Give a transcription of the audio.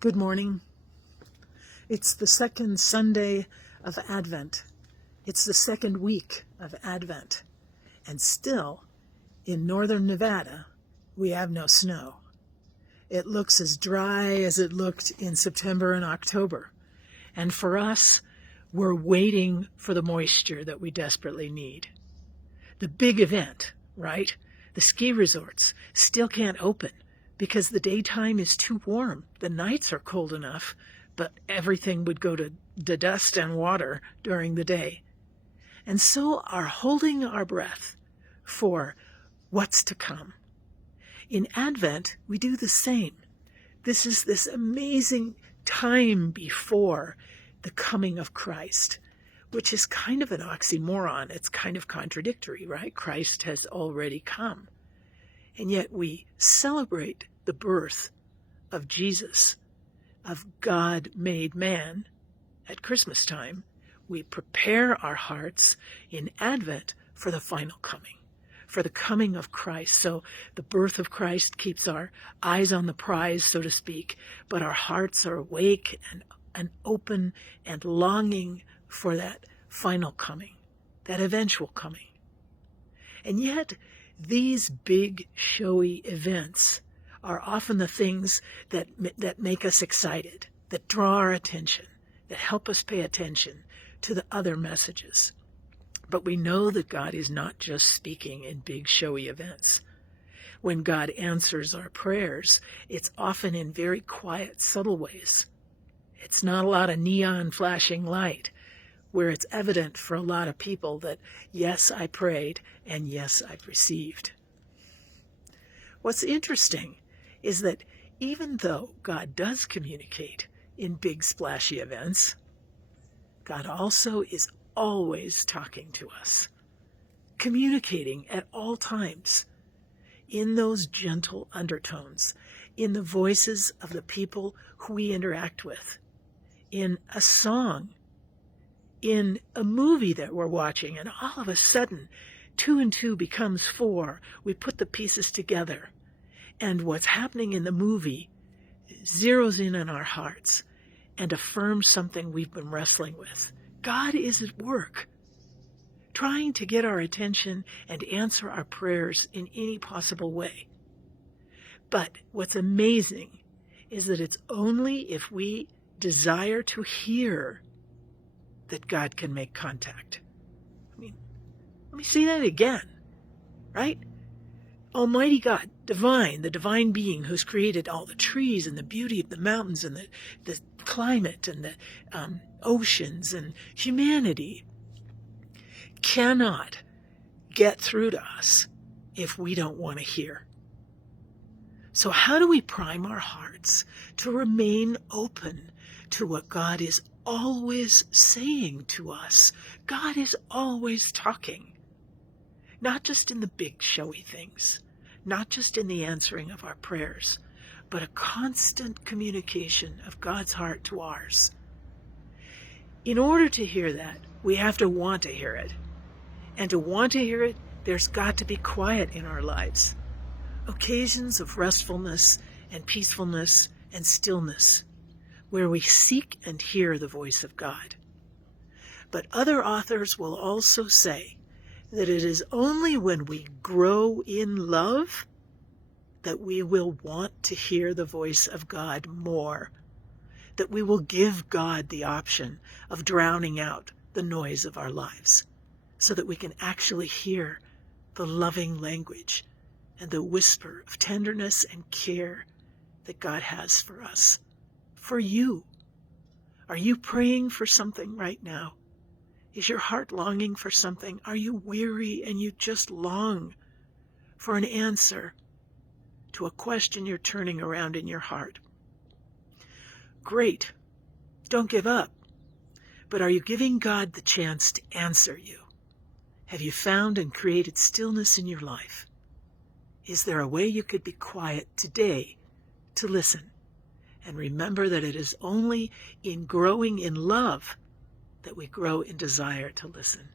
Good morning. It's the second Sunday of Advent. It's the second week of Advent. And still, in northern Nevada, we have no snow. It looks as dry as it looked in September and October. And for us, we're waiting for the moisture that we desperately need. The big event, right? The ski resorts still can't open because the daytime is too warm. The nights are cold enough, but everything would go to dust and water during the day. And so are holding our breath for what's to come. In Advent, we do the same. This is this amazing time before the coming of Christ, which is kind of an oxymoron. It's kind of contradictory, right? Christ has already come. And yet we celebrate the birth of Jesus, of God made man, at Christmas time. We prepare our hearts in Advent for the final coming, for the coming of Christ. So the birth of Christ keeps our eyes on the prize, so to speak, but our hearts are awake and open and longing for that final coming, that eventual coming. And yet, these big, showy events are often the things that make us excited, that draw our attention, that help us pay attention to the other messages. But we know that God is not just speaking in big, showy events. When God answers our prayers, it's often in very quiet, subtle ways. It's not a lot of neon flashing light, where it's evident for a lot of people that, yes, I prayed, and yes, I've received. What's interesting is that even though God does communicate in big, splashy events, God also is always talking to us, communicating at all times in those gentle undertones, in the voices of the people who we interact with, in a song, in a movie that we're watching, and all of a sudden, 2 and 2 becomes 4. We put the pieces together, and what's happening in the movie zeroes in on our hearts and affirms something we've been wrestling with. God is at work, trying to get our attention and answer our prayers in any possible way. But what's amazing is that it's only if we desire to hear that God can make contact. Let me say that again, right? Almighty God, divine, the divine being who's created all the trees and the beauty of the mountains and the climate and the oceans and humanity, cannot get through to us if we don't want to hear. So how do we prime our hearts to remain open to what God is always saying to us? God is always talking, not just in the big showy things, not just in the answering of our prayers, but a constant communication of God's heart to ours. In order to hear that, we have to want to hear it. And to want to hear it, there's got to be quiet in our lives. Occasions of restfulness and peacefulness and stillness, where we seek and hear the voice of God. But other authors will also say that it is only when we grow in love that we will want to hear the voice of God more, that we will give God the option of drowning out the noise of our lives, so that we can actually hear the loving language and the whisper of tenderness and care that God has for us. For you. Are you praying for something right now? Is your heart longing for something? Are you weary and you just long for an answer to a question you're turning around in your heart? Great. Don't give up. But are you giving God the chance to answer you? Have you found and created stillness in your life? Is there a way you could be quiet today to listen? And remember that it is only in growing in love that we grow in desire to listen.